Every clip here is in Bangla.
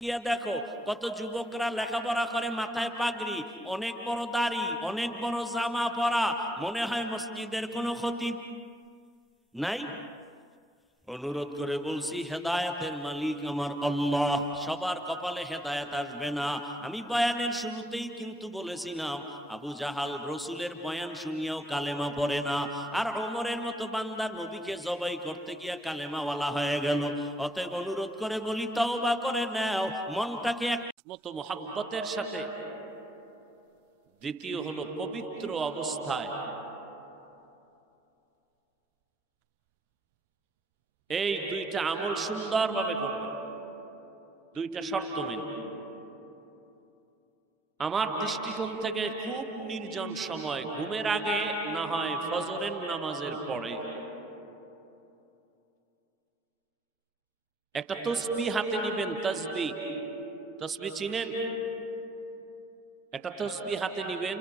গিয়া দেখো কত যুবকরা লেখাপড়া করে, মাথায় পাগড়ি, অনেক বড় দাড়ি, অনেক বড় জামা পরা, মনে হয় মসজিদের কোনো খতিব নাই। অনুরোধ করে বলছি, হেদায়েতের মালিক আমার আল্লাহ, সবার কপালে হেদায়েত আসবে না। আমি বয়ানের শুরুতেই কিন্তু বলেছিলাম, আবু জাহাল রসুলের বয়ান শুনিয়াও কালেমা পড়ে না, আর ওমরের মতো বান্দা নবীকে জবাই করতে গিয়া কালেমাওয়ালা হয়ে গেল। অতএব অনুরোধ করে বলি, তওবা করে নাও, মনটাকে এক মতো মোহাব্বতের সাথে। দ্বিতীয় হলো পবিত্র অবস্থায় এই দুইটা আমল সুন্দরভাবে করবেন, দুইটা শর্ত মেনে। আমার দৃষ্টিকোণ থেকে খুব নির্জন সময়, ঘুমের আগে, না হয় ফজরের নামাজের পরে, একটা তসবিহ হাতে নিবেন। তসবিহ, তসবিহ চিনেন? একটা তসবিহ হাতে নিবেন।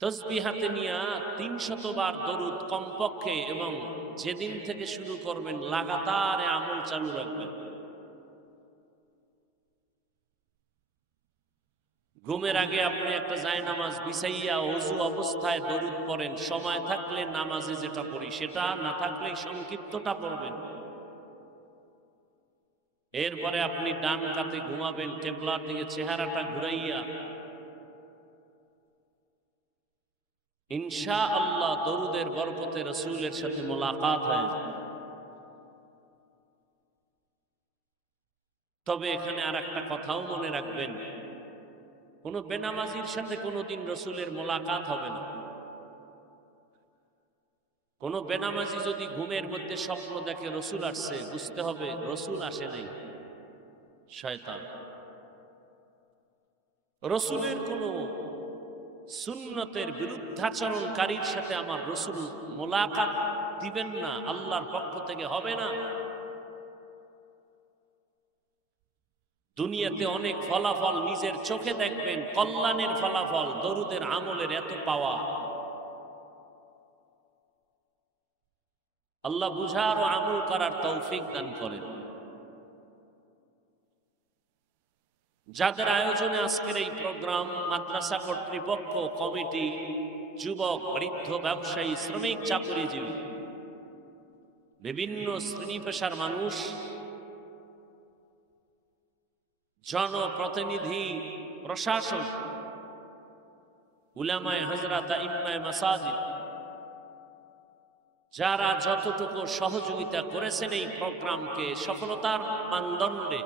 তসবিহ হাতে নিয়া ৩০০ বার দরুদ কমপক্ষে, এবং যেদিন থেকে শুরু করবেন লাগাতার আমল চালু রাখবেন। ঘুমের আগে আপনি একটা জায়নামাজ বিছাইয়া ওযু অবস্থায় দরুদ পড়েন। সময় থাকলে নামাজে যেটা পড়ি সেটা, না থাকলে সংক্ষিপ্তটা পড়বেন। এরপরে আপনি ডান কাতে ঘুমাবেন, কিবলার দিকে চেহারাটা ঘুরাইয়া ইনশাআল্লাহ দরুদের বরকতে রাসূলের সাথে মোলাকাত হয়ে যাবে। তবে এখানে আর একটা কথাও মনে রাখবেন, কোনো বেনামাজির সাথে কোনোদিন রসুলের মোলাকাত হবে না। কোনো বেনামাজি যদি ঘুমের মধ্যে স্বপ্ন দেখে রসুল আসছে, বুঝতে হবে রসুল আসে নাই, শয়তান। রসুলের কোনো সুন্নতের বিরুদ্ধাচরণকারীর সাথে আমার রসুল মোলাকাত দিবেন না, আল্লাহর পক্ষ থেকে হবে না। দুনিয়াতে অনেক ফলাফল নিজের চোখে দেখবেন, কল্যাণের ফলাফল, দরুদের আমলের এত পাওয়া। আল্লাহ বুঝার ও আমল করার তৌফিক দান করেন। যাদের আয়োজনে আজকের এই প্রোগ্রাম, মাদ্রাসা কর্তৃপক্ষ, কমিটি, যুবক, বৃদ্ধ, ব্যবসায়ী, শ্রমিক, চাকরিজীবী, বিভিন্ন শ্রেণী পেশার মানুষ, জনপ্রতিনিধি, প্রশাসন, উলামায়ে হযরত, আইম্মায়ে মাসাজিদ, যারা যতটুকু সহযোগিতা করেছেন এই প্রোগ্রামকে সফলতার মানদণ্ডে,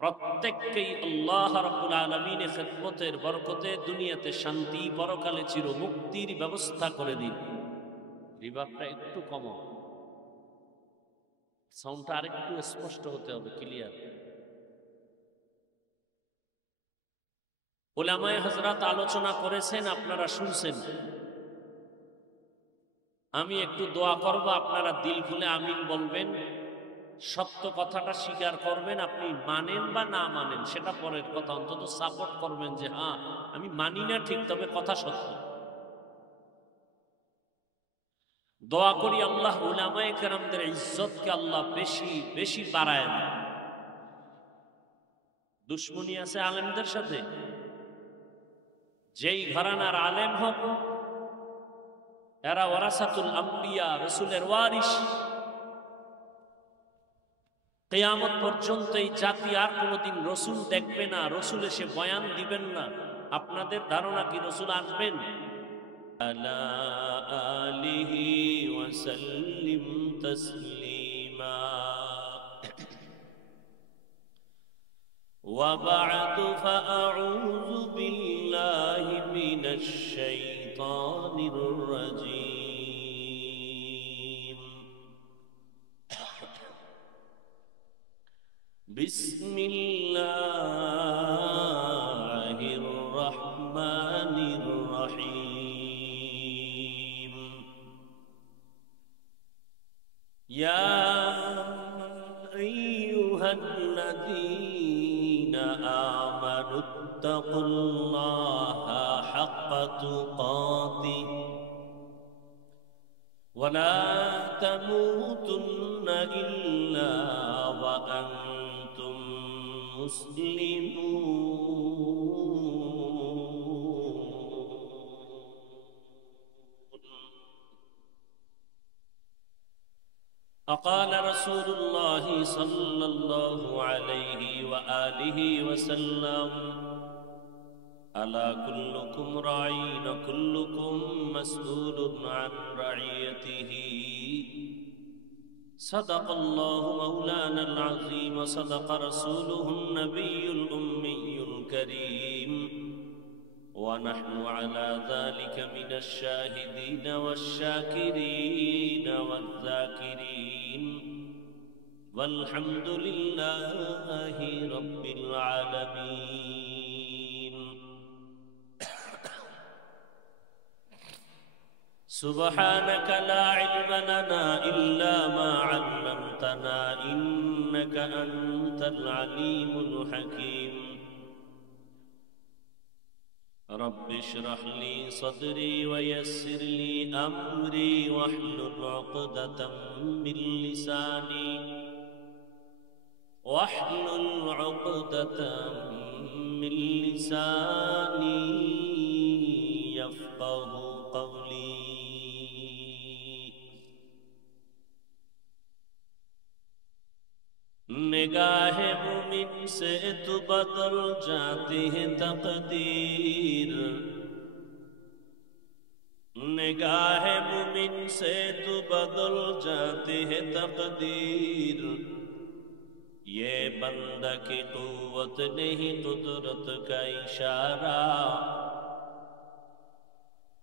প্রত্যেককেই আল্লাহ রাব্বুল আলামিনের খেদমতের বরকতে দুনিয়াতে শান্তি, পরকালে চির মুক্তির ব্যবস্থা করে দিন। রিভাবটা একটু কমাও, সাউন্ডটা আরেকটু স্পষ্ট হতে হবে, ক্লিয়ার। উলামায়ে হযরত আলোচনা করেছেন, আপনারা শুনছেন। আমি একটু দোয়া করব, আপনারা দিল খুলে আমিন বলবেন। সত্য কথাটা স্বীকার করবেন, আপনি মানেন বা না মানেন সেটা পরের কথা, অন্তত সাপোর্ট করবেন যে হ্যাঁ আমি মানি না ঠিক, তবে কথা সত্য। দোয়া করি আল্লাহ উলামায়ে কেরামদের ইজ্জতকে আল্লাহ বেশি বেশি বাড়ায় দেন। দুশ্মনী আছে আলেমদের সাথে, যেই ঘরানার আলেম হোক, এরা ওয়ারাসাতুল আম্বিয়া, রাসূলের ওয়ারিস। কিয়ামত পর্যন্ত এই জাতি আর কোনোদিন রসুল দেখবে না, রসুল এসে বয়ান দিবেন না। আপনাদের ধারণা কি রসুল আসবেন? আলা আলিহি ওয়া সাল্লিম তাসলিমা। ওয়া বা'দু ফাআউযু বিল্লাহি মিনাশ শাইতানির রাজীম। বিসমিল্লাহির রহমানির রহিম। ইয়া আইয়ুহাল্লাযীনা আমানুত্তাকুল্লাহা হাক্কা তুকাতিহি ولا تموتن إلا وأنتم مسلمون. وقال رسول الله صلى الله عليه وآله وسلم: ألا كلكم راعٍ وكلكم مسؤول عن رعيته. صدق الله مولانا العظيم وصدق رسوله النبي الأمي الكريم، ونحن على ذلك من الشاهدين والشاكرين والذاكرين، والحمد لله رب العالمين. سبحانك لا علم لنا إلا ما علمتنا إنك أنت العليم الحكيم. رب اشرح لي صدري ويسر لي أمري واحلل عقدة من لساني يفقه قولي. نگاہ مومن سے تو بدل جاتی ہے تقدیر، نگاہ مومن سے تو بدل جاتی ہے تقدیر. یہ بندہ کی قوت نہیں قدرت کا اشارہ،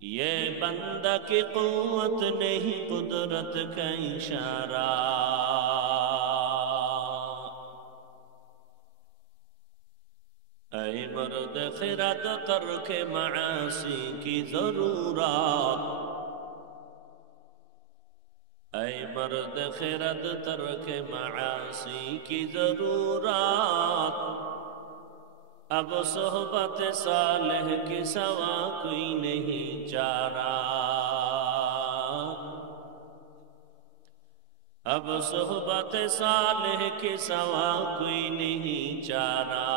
یہ بندہ کی قوت نہیں قدرت کا اشارہ. اے مرد خرد ترک معاصی کی ضرورت، اے مرد خرد ترک معاصی کی ضرورت. اب صحبت صالح کے سوا کوئی نہیں چارہ، اب صحبت صالح کے سوا کوئی نہیں چارہ.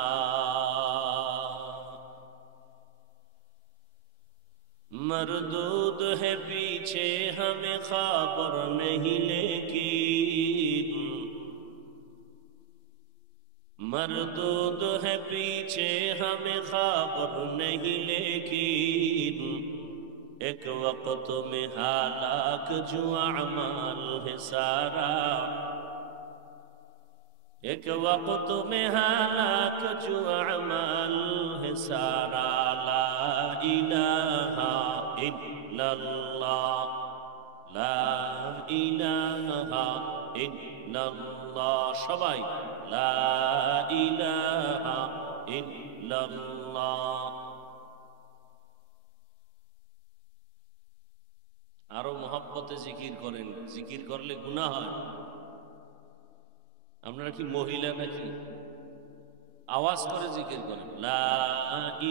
مردود ہے پیچھے ہمیں خبر نہیں لیکن، مردود ہے پیچھے ہمیں خبر نہیں لیکن. ایک وقت میں ہلاک جو اعمال ہے سارا، ایک وقت میں ہلاک جو اعمال ہے سارا. لا الہ الا اللہ، لا الہ الا اللہ. সবাই لا الہ الا اللہ. আরো মহব্বতে জিকির করেন, জিকির করলে গুনাহ হয়। আপনারা কি মহিলা নাকি? আওয়াজ করে জিকির করেন, লা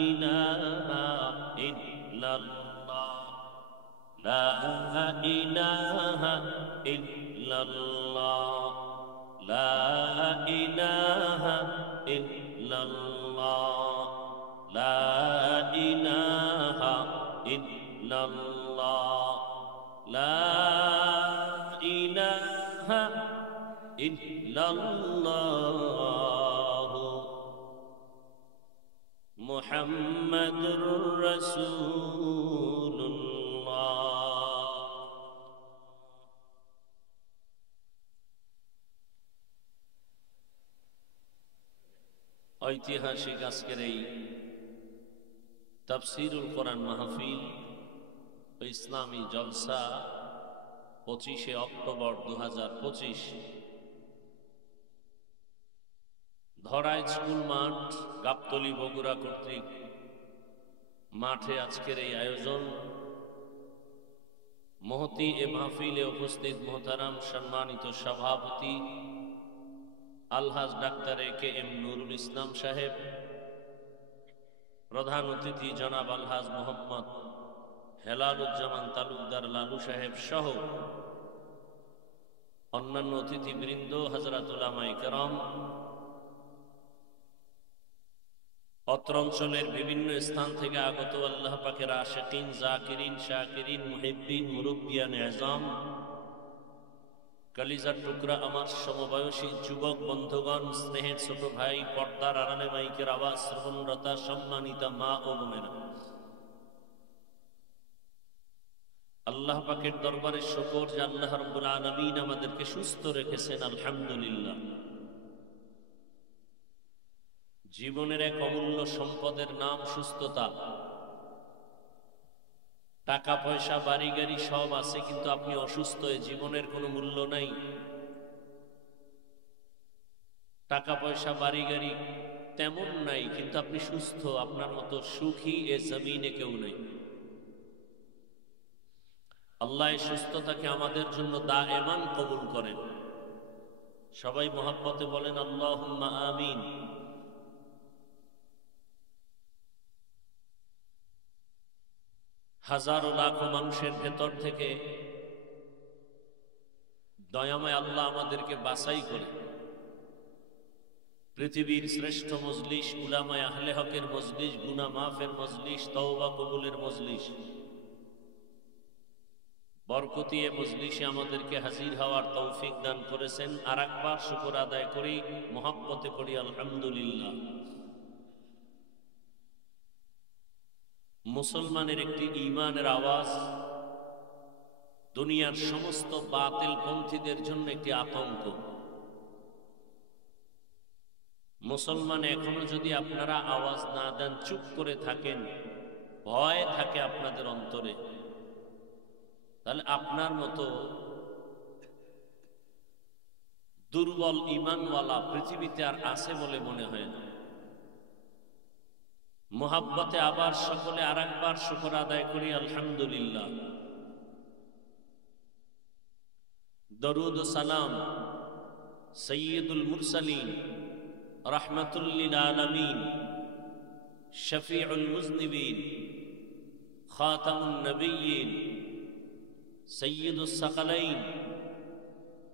ইলাহা ইল্লাল্লাহ, লা ইলাহা ইল্লাল্লাহ, লা ইলাহা ইল্লাল্লাহ, লা ইলাহা ইল্লাল্লাহ, লা ইলাহা ইল্লাল্লাহ, মুহাম্মাদুর রাসূলুল্লাহ। ঐতিহাসিক আজকের এই তাফসীরুল কোরআন মাহফিল ও ইসলামী জলসা 25শে অক্টোবর 2025 ধরাই স্কুল মাঠ, গাবতলী, বগুড়া কর্তৃক মাঠে আজকের এই আয়োজন। মহতি এ মাহফিলে উপস্থিত মোহতারাম সম্মানিত সভাপতি আলহাজ ডাক্তার AKM নুরুল ইসলাম সাহেব, প্রধান অতিথি জনাব আলহাজ মোহাম্মদ হেলালুজ্জামান তালুকদার লালু সাহেব সহ অন্যান্য অতিথিবৃন্দ, হযরত উলামায়ে কেরাম, অত্র অঞ্চলের বিভিন্ন স্থান থেকে আগত আল্লাহ পাকের আশিকিন, জাকিরিন, শাকিরিন, মুহিব্বিন, মুরব্বিয়ান এজাম, কলিজার টুকরা আমার সমবয়সী যুবক বন্ধুগণ, স্নেহের ছোট ভাই, পর্দার আড়ালে মাইকের আওয়াজ শ্রবণরতা সম্মানিতা মা ও বোনেরা, আল্লাহ পাকের দরবারে শুকর যে আল্লাহ রাব্বুল আলামিন আমাদেরকে সুস্থ রেখেছেন, আলহামদুলিল্লাহ। জীবনের এক অমূল্য সম্পদের নাম সুস্থতা। টাকা পয়সা বাড়ি গাড়ি সব আছে, কিন্তু আপনি অসুস্থ, এ জীবনের কোনো মূল্য নাই। টাকা পয়সা বাড়ি গাড়ি তেমন নাই, কিন্তু আপনি সুস্থ, আপনার মতো সুখী এ জমিনে কেউ নাই। আল্লাহ এই সুস্থতাকে আমাদের জন্য দায়েমান কবুল করেন। সবাই মহব্বতে বলেন আল্লাহুম্মা আমিন। হাজারো লাখো মানুষের ভেতর থেকে দয়াময় আল্লাহ আমাদেরকে বাছাই করে পৃথিবীর শ্রেষ্ঠ মজলিস, উলামায়ে আহলে হকের মজলিস, গুনাহ মাফের মজলিস, তওবা কবুলের মজলিস, বরকতিয়ে মজলিসে আমাদেরকে হাজির হওয়ার তৌফিক দান করেছেন। আর একবার শুকর আদায় করি, মহব্বতে করি আলহামদুলিল্লাহ। মুসলমানের একটি ঈমানের আওয়াজ দুনিয়ার সমস্ত বাতিল পন্থীদের জন্য একটি আতঙ্ক। মুসলমান এখনো যদি আপনারা আওয়াজ না দেন, চুপ করে থাকেন, ভয় থাকে আপনাদের অন্তরে, তাহলে আপনার মতো দুর্বল ঈমানওয়ালা পৃথিবীতে আর আছে বলে মনে হয় না। মুহাব্বতে আবার সকলে আর একবার শুকর আদায় করি আলহামদুলিল্লাহ। দরুদ ও সালাম সাইয়্যিদুল মুরসালিন, রাহমাতুল লিল আলামিন, শফিউল মুজনিবিন, খাতামুন নবিয়্যিন, সাইয়্যিদুস সাকালাইন,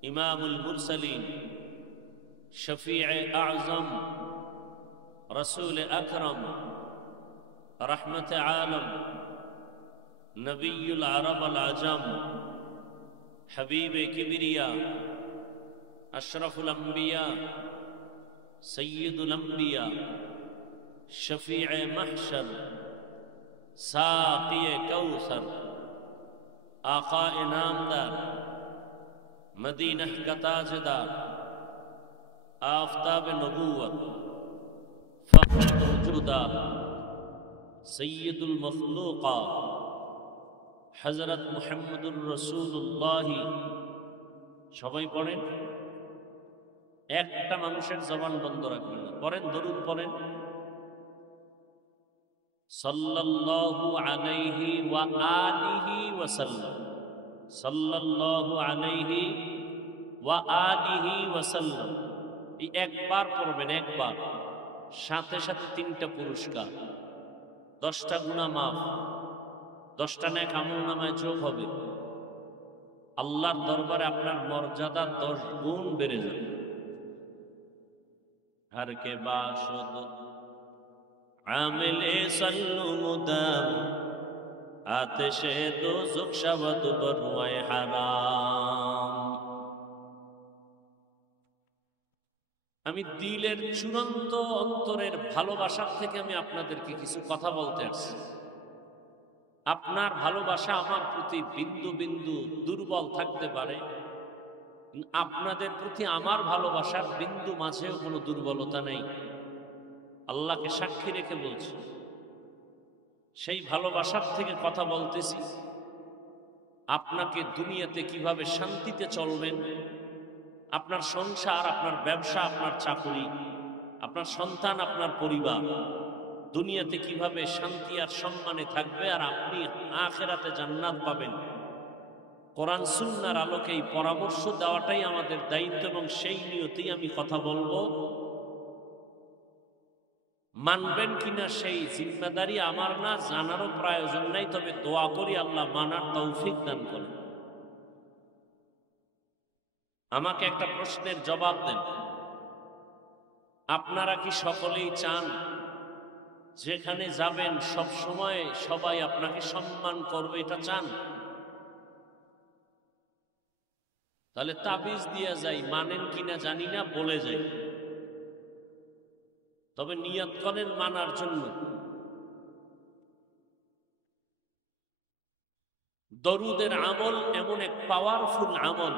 ইমামুল মুরসালিন, শফিয়ে আযম, রাসূল আকরাম, রহমত আলম, নবিয়ুল আরব আল আজম, হাবিবে কিবরিয়া, আশরাফুল আম্বিয়া, সৈয়দুল আম্বিয়া, শফিয়ে মাহশর, সাকিয়ে কৌসর, আকায়ে নামদার, মদিনাহ কা তাজদার, আফতাব নবুওয়ত, ফখরুল মওজুদাত, সৈয়দুল মখলুকাত, হযরত মুহাম্মদুর রাসূলুল্লাহ। সবাই পড়েন, একটা মানুষের জবান বন্ধ রাখবেন না, পড়েন, দরুদ পড়েন। সাল্লাল্লাহু আলাইহি ওয়া আলিহি ওয়া সাল্লাম, সাল্লাল্লাহু আলাইহি ওয়া আলিহি ওয়া সাল্লাম। এই একবার পড়বেন, একবার, সাথে সাথে 3টা পুরস্কার, 10টা গুনাহ মাফ, 10টা নেক আমলনামায় যোগ হবে। আল্লাহর দরবারে আপনার মর্যাদা 10 গুণ বেড়ে যাবে। हर के बाशुद आमिले सल्लु मुदाम आतिशे दोज़ख शवद बरवाए हाराम। আমি দিলের চূড়ান্ত অন্তরের ভালোবাসার থেকে আমি আপনাদেরকে কিছু কথা বলতে আসছি। আপনার ভালোবাসা আমার প্রতি বিন্দু বিন্দু দুর্বল থাকতে পারে, আপনাদের প্রতি আমার ভালোবাসার বিন্দু মাঝেও কোনো দুর্বলতা নেই। আল্লাহকে সাক্ষী রেখে বলছি, সেই ভালোবাসার থেকে কথা বলতেছি। আপনাকে দুনিয়াতে কিভাবে শান্তিতে চলবেন, আপনার সংসার, আপনার ব্যবসা, আপনার চাকরি, আপনার সন্তান, আপনার পরিবার দুনিয়াতে কিভাবে শান্তি আর সম্মানে থাকবে, আর আপনি আখিরাতে জান্নাত পাবেন, কোরআন সুন্নাহর আলোকে এই পরামর্শ দেওয়াটাই আমাদের দায়িত্ব, এবং সেই নিয়তেই আমি কথা বলবো। মানবেন কিনা সেই জিম্মেদারি আমার না, জানারও প্রয়োজন নাই, তবে দোয়া করি আল্লাহ মানার তৌফিক দান করেন। আমাকে একটা প্রশ্নের জবাব দেন, আপনারা কি সকলেই চান যেখানে যাবেন সব সময় সবাই আপনাকে সম্মান করবে, এটা চান? তাহলে তাবিজ দিয়া যাই, মানেন কিনা জানি না, বলে যাই, তবে নিয়ত করেন মানার জন্য। দরুদের আমল এমন এক পাওয়ারফুল আমল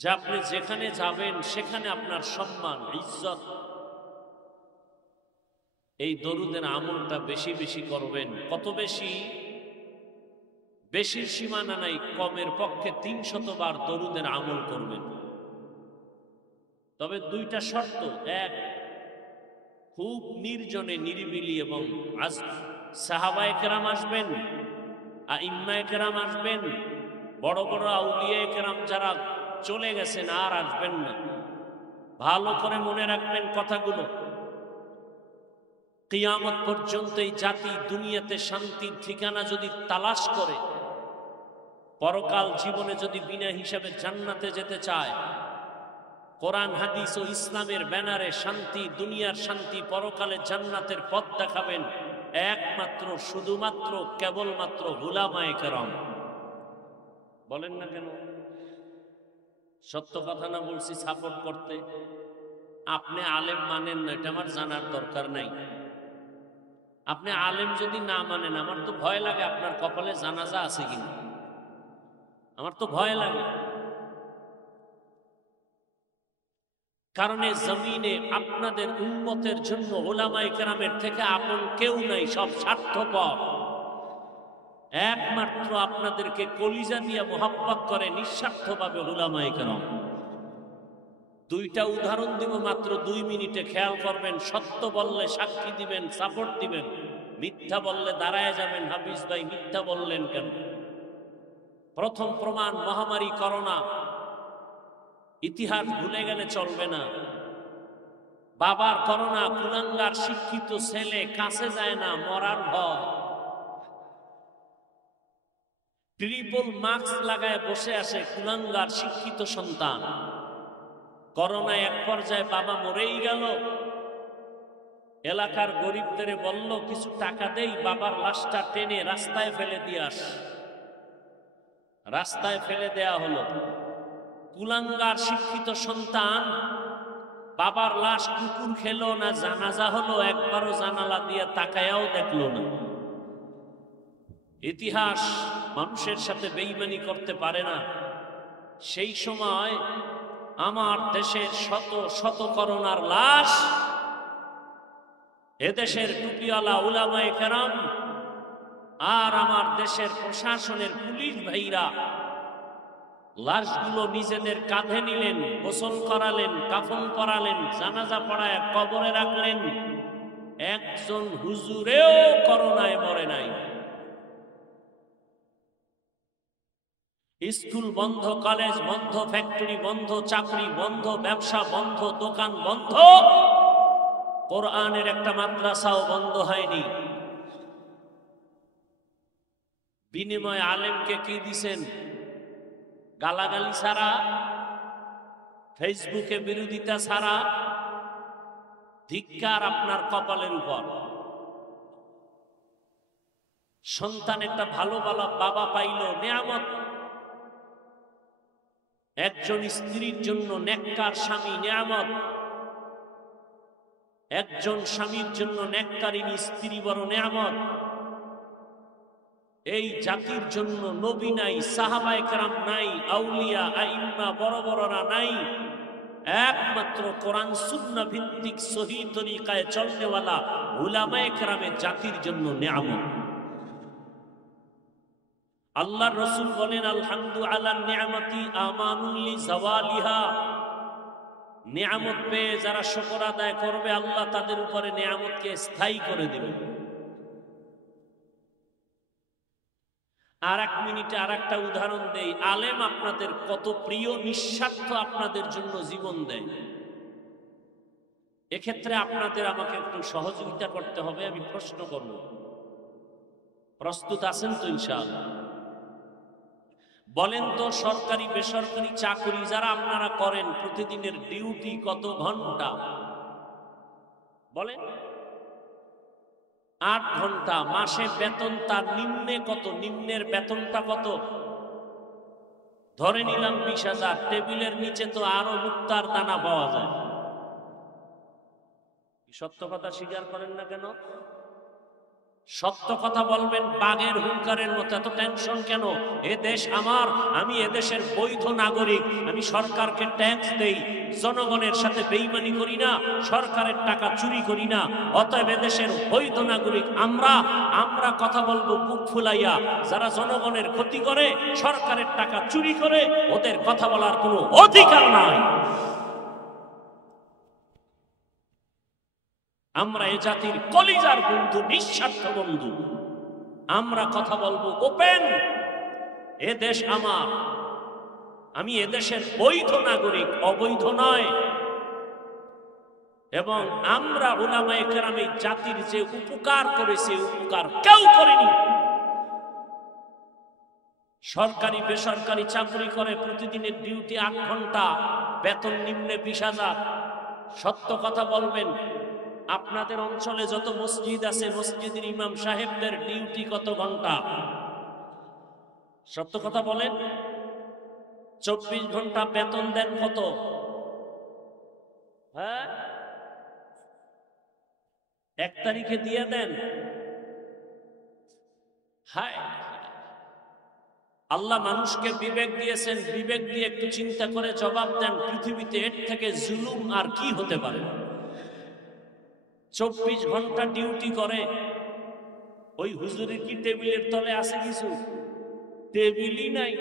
যে আপনি যেখানে যাবেন সেখানে আপনার সম্মান, ইজ্জত। এই দরুদের আমলটা বেশি বেশি করবেন। কত বেশি? বেশির সীমানা নাই, কমের পক্ষে 300 বার দরুদের আমল করবেন। তবে দুইটা শর্ত। এক, খুব নির্জনে নিরিবিলি এবং সাহাবায়ে কেরাম আসবেন, আইম্মায়ে কেরাম আসবেন, বড় বড় আউলিয়ায়ে কেরাম যারা চলে গেছেন আর আসবেন না। ভালো করে মনে রাখবেন কথাগুলো। কিয়ামত পর্যন্ত এই জাতি দুনিয়াতে শান্তির ঠিকানা যদি তালাশ করে, পরকাল জীবনে যদি বিনা হিসাবে জান্নাতে যেতে চায়, কোরআন হাদিস ও ইসলামের ব্যানারে শান্তি, দুনিয়ার শান্তি, পরকালে জান্নাতের পথ দেখাবেন একমাত্র, শুধুমাত্র, কেবলমাত্র উলামায়ে কেরাম। বলেন না কেন? সত্য কথা না বলছি সাপোর্ট করতে? আপনি আলেম মানেন না, এটা আমার জানার দরকার নাই। আপনি আলেম যদি না মানেন, আমার তো ভয় লাগে আপনার কপালে জানাজা আছে কিনা, আমার তো ভয় লাগে। কারণ এই জমিনে আপনাদের উম্মতের জন্য উলামায়ে কেরামের থেকে আপন কেউ নাই, সব স্বার্থপর। একমাত্র আপনাদেরকে কলিজা দিয়ে মোহাব্বত করে নিঃস্বার্থভাবে উলামায়ে কেরাম। দুইটা উদাহরণ দিব মাত্র 2 মিনিটে, খেয়াল করবেন। সত্য বললে সাক্ষী দিবেন, সাপোর্ট দিবেন। মিথ্যা বললে দাঁড়ায় যাবেন, হাফিজ ভাই মিথ্যা বললেন কেন? প্রথম প্রমাণ মহামারী করোনা। ইতিহাস ভুলে গেলে চলবে না। বাবার করোনা, কুলাঙ্গার শিক্ষিত ছেলে, কাছে যায় না, মরার ভয়। ট্রিপল মাস্ক লাগায় বসে আসে কুলাঙ্গার শিক্ষিত সন্তান। করোনায় এক পর্যায়ে বাবা মরেই গেল। এলাকার গরিবদের বলল কিছু টাকা দেই, বাবার লাশটা টেনে রাস্তায় ফেলে দিয়ে আস। রাস্তায় ফেলে দেয়া হলো। কুলাঙ্গার শিক্ষিত সন্তান বাবার লাশ কুকুর খেলো না জানাজা হলো, একবারও জানালা দিয়ে তাকায়াও দেখলো না। ইতিহাস মানুষের সাথে বেঈমানি করতে পারে না। সেই সময় আমার দেশের শত শত করোনার লাশ, এদেশের টুপিওয়ালা উলামায়ে কেরাম আর আমার দেশের প্রশাসনের পুলিশ ভাইরা লাশগুলো নিজেদের কাঁধে নিলেন, গোসল করালেন, কাফন পরালেন, জানাজা পড়ায় কবরে রাখলেন। একজন হুজুরেও করোনায় মরে নাই। স্কুল বন্ধ, কলেজ বন্ধ, ফ্যাক্টরি বন্ধ, চাকরি বন্ধ, ব্যবসা বন্ধ, দোকান বন্ধ, কোরআনের একটা মাদ্রাসাও বন্ধ হয়নি। বিনিময়ে আলেমকে কি দিছেন? গালাগালি ছাড়া, ফেসবুকে বিরোধিতা ছাড়া। ধিক্কার আপনার কপালের উপর। সন্তান একটা ভালো বাবা পাইল, নেয়ামত। একজন স্ত্রীর জন্য নেককার স্বামী নেয়ামত। একজন স্বামীর জন্য নেককারিনী স্ত্রী বড় নেয়ামত। এই জাতির জন্য নবী নাই, সাহাবায়ে কেরাম নাই, আউলিয়া আইম্মা বড় বড়রা নাই। একমাত্র কোরআন সুন্নাহ ভিত্তিক সহিহ তরিকায় চলনেওয়ালা উলামায়ে কেরামের জাতির জন্য নেয়ামত। আল্লাহর রাসূল বলেন, আলহামদু আলা নিয়ামতি আমানুল লিজাওয়ালিহা। নিয়ামত পেয়ে যারা শুকর আদায় করবে, আল্লাহ তাদের উপরে নিয়ামতকে স্থায়ী করে দেবেন। আর 1 মিনিটে আর একটা উদাহরণ দেই। আলেম আপনাদের কত প্রিয়, নিঃস্বার্থ আপনাদের জন্য জীবন দেয়। এক্ষেত্রে আপনাদের আমাকে একটু সহযোগিতা করতে হবে। আমি প্রশ্ন করব, প্রস্তুত আছেন তো ইনশাআল্লাহ? বলেন তো সরকারি বেসরকারি চাকরি যারা আপনারা করেন প্রতিদিনের ডিউটি কত ঘন্টা? বলেন। 8 ঘন্টা। মাসে বেতন তার নিম্নে কত? নিম্নের বেতনটা কত? ধরে নিলাম 20,000। টেবিলের নিচে তো আরো মুক্তার দানা পাওয়া যায়। সত্য কথা স্বীকার করেন না কেন? সত্য কথা বলবেন বাঘের হুঙ্কারের মতো। এত টেনশন কেন? এ দেশ আমার, আমি এদেশের বৈধ নাগরিক, আমি সরকারকে ট্যাক্স দেই, জনগণের সাথে বেইমানি করি না, সরকারের টাকা চুরি করি না, অতএব এদেশের বৈধ নাগরিক আমরা। আমরা কথা বলবো বুক ফুলাইয়া। যারা জনগণের ক্ষতি করে, সরকারের টাকা চুরি করে, ওদের কথা বলার কোনো অধিকার নাই। আমরা এ জাতির কলিজার বন্ধু, নিঃস্বার্থ বন্ধু। আমরা কথা বলবো ওপেন। এ দেশ আমার, আমি এদেশের বৈধ নাগরিক, অবৈধ নয়। এবং আমরা উলামায়ে কেরাম এই জাতির যে উপকার করেছে, উপকার কেউ করেনি। সরকারি বেসরকারি চাকরি করে, প্রতিদিনের ডিউটি 8 ঘন্টা, বেতন নিম্নে 20,000। সত্য কথা বলবেন, আপনাদের অঞ্চলে যত মসজিদ আছে, মসজিদের ইমাম সাহেবদের ডিউটি কত ঘন্টা? সত্য কথা বলেন। 24 ঘন্টা, বেতন দেন কত? হ্যাঁ, 1 তারিখে দিয়ে দেন। হায়, আল্লাহ মানুষকে বিবেক দিয়েছেন, বিবেক দিয়ে একটু চিন্তা করে জবাব দেন, পৃথিবীতে এর থেকে জুলুম আর কি হতে পারে? 24 ঘন্টা ডিউটি করে। ওই হুজুরের কি টেবিলের তলে আছে কিছু? টেবিলই নাই,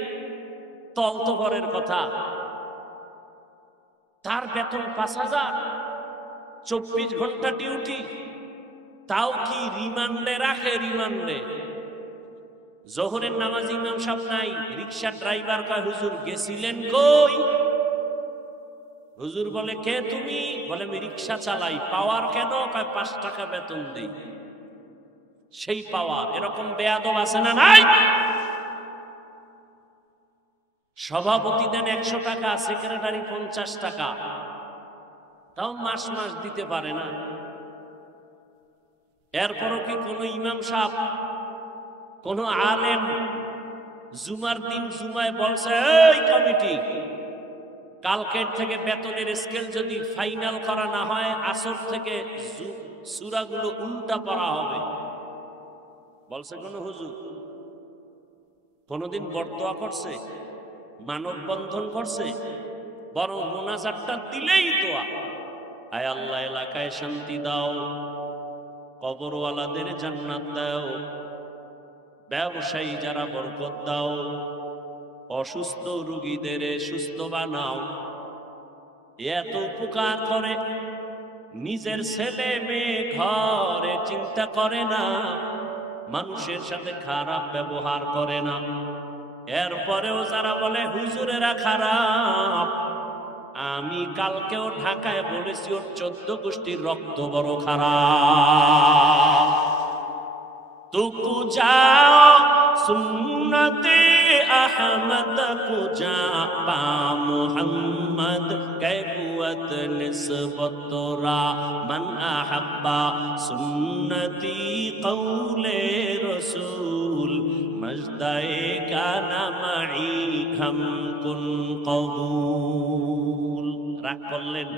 তল তো ঘরের কথা। তার বেতন 5,000, 24 ঘন্টা ডিউটি, তাও কি রিমান্ডে রাখে? রিমান্ডে। জোহরের নামাজ ইমাম সাহেব নাই, রিক্সা ড্রাইভার কয় হুজুর গেছিলেন কই? হুজুর বলে কে তুমি? বলে আমি রিক্সা চালাই। পাওয়ার কেন? কয় 5 টাকা বেতন দেই। সেই পাওয়ার। এরকম বেয়াদব আছে না নাই? সভাপতি দেন 100 টাকা, সেক্রেটারি 50 টাকা, তাও মাস মাস দিতে পারে না। এরপরও কি কোনো ইমাম সাহেব, কোনো আলেম জুমার দিন জুমায় বলছে এই কমিটি, কালকের থেকে বেতনের স্কেল যদি ফাইনাল করা না হয়, আসর থেকে সূরাগুলো উল্টা পড়া হবে? বলছে কোন হুজুর? কোনদিন বরদোয়া করছে? মানববন্ধন করছে? বরং মোনাজাতটা দিলেই দোয়া, আয় আল্লাহ এলাকায় শান্তি দাও, কবরওয়ালাদের জান্নাত দাও, ব্যবসায়ী যারা বরকত দাও, অসুস্থ রোগীদের সুস্থ বানাও। এত উপকার করে, নিজের ছেলে মেয়ে ঘরে চিন্তা করে না, মানুষের সাথে খারাপ ব্যবহার করে না। এরপরেও যারা বলে হুজুরেরা খারাপ, আমি কালকেও ঢাকায় বলেছি ওর 14 গোষ্ঠীর রক্ত বড় খারাপ। তুকু যাও সুন্নতে আহমদ কুজা পা মুহাম্মদ কে কুওয়াত নিসবত রা মান আহাব্বা সুন্নতি কওলে রাসূল মজদায়ে কানা মাই হাম কুন কবুল। রাগ করলেন?